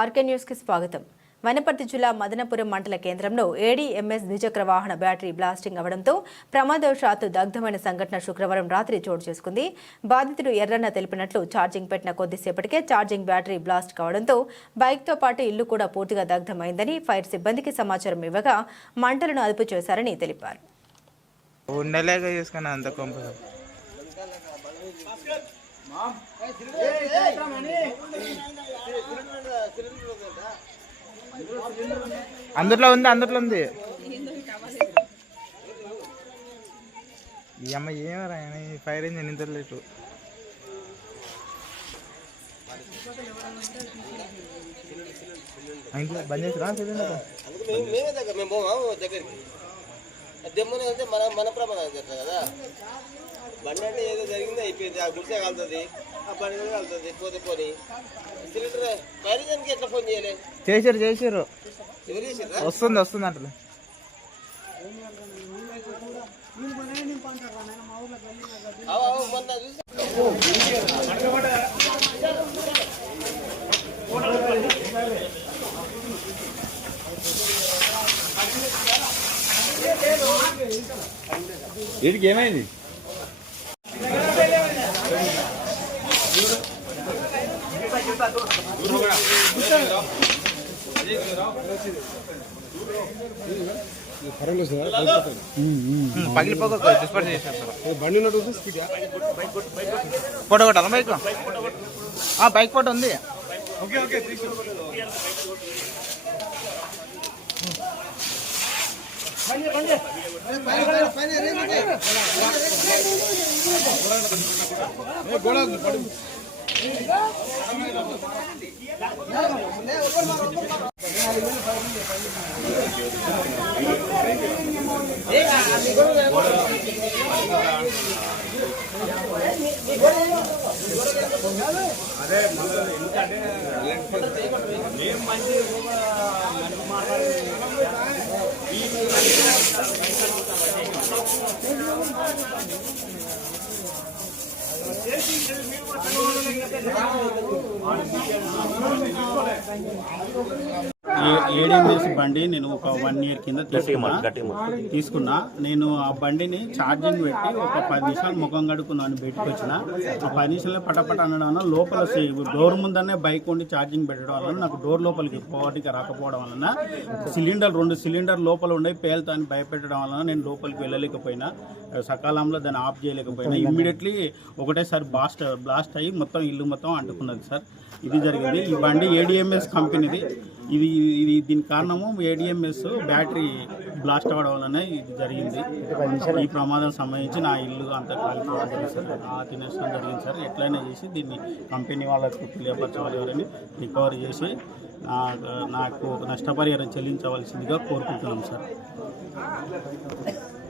RK news కి స్వాగతం. వనపర్తి జిల్లా మదనపురం మండల కేంద్రంలో ఏడీఎంఎస్ ద్విచక్ర వాహన బ్యాటరీ బ్లాస్టింగ్ అవడంతో ప్రమాదవశాత్తు దగ్ధమైన సంఘటన శుక్రవారం రాత్రి చోటు చేసుకుంది. బాధితుడు ఎర్రన్న తెలిపినట్లు ఛార్జింగ్ పెట్టిన కొద్దిసేపటికే ఛార్జింగ్ బ్యాటరీ బ్లాస్ట్ కావడంతో బైక్తో పాటు ఇల్లు కూడా పూర్తిగా దగ్ధమైందని ఫైర్ సిబ్బందికి సమాచారం ఇవ్వగా మంటలను అదుపు చేశారని తెలిపారు. అందుట్లో ఉంది ఈ అమ్మ ఏమరా ఫైర్ ఇంజిన్ ఇంత లేటు బంద్ చేసిరా మన ప్రమాదం చేస్తారు కదా. బండి అంటే ఏదో జరిగింది అయిపోయింది. ఆ గుడిసే కలుతుంది, ఆ బండి కూడా కలుతుంది. పోతే పోనీ సిలిండర్ ఫైర్ ఇంజన్కి ఎట్లా ఫోన్ చేయాలి? చేసారు ఎవరు చేసారా? వస్తుంది అంట. మొన్న చూసి వీడికి ఏమైంది? పగిలిపోక డిస్పర్ చేసేస్తారు. బండి ఫోటో కొట్టాలా? బైక్ ఫోటో ఉంది. అదే ఎందుకంటే మేము మంచి ఏడీఎంఎస్ బండి నేను ఒక 1 year కింద తీసుకున్నా. నేను ఆ బండిని ఛార్జింగ్ పెట్టి ఒక 10 నిమిషాలు ముఖం కడుక్కున్నాను. బయటకు వచ్చిన ఆ 10 నిమిషాలు పటపట అనడం వల్ల లోపల డోర్ ముందనే బైక్ ఉండి ఛార్జింగ్ పెట్టడం వలన నాకు డోర్ లోపలికి పోవడానికి రాకపోవడం వలన 2 సిలిండర్ లోపల ఉండే పేలుతా అని భయపెట్టడం వలన నేను లోపలికి వెళ్ళలేకపోయినా, సకాలంలో దాన్ని ఆఫ్ చేయలేకపోయినా. ఇమ్మీడియట్లీ ఒకటేసారి బ్లాస్ట్ అయ్యి మొత్తం ఇల్లు మొత్తం అంటుకున్నది సార్. ఇది జరిగింది. ఈ బండి ఏడీఎంఎస్ కంపెనీది. ఇది దీని కారణము ఏడీఎంఎస్ బ్యాటరీ బ్లాస్ట్ అవ్వడం వల్లనే ఇది జరిగింది. ఈ ప్రమాదం సంబంధించి నా ఇల్లు అంతా కాలిపోవడం జరిగింది సార్. తినేసడం జరిగింది సార్. ఎట్లయినా చేసి దీన్ని కంపెనీ వాళ్ళకు తెలియపరచవాలని రికవరీ చేసి నాకు నష్టపరిహారం చెల్లించవలసిందిగా కోరుకుంటున్నాం సార్.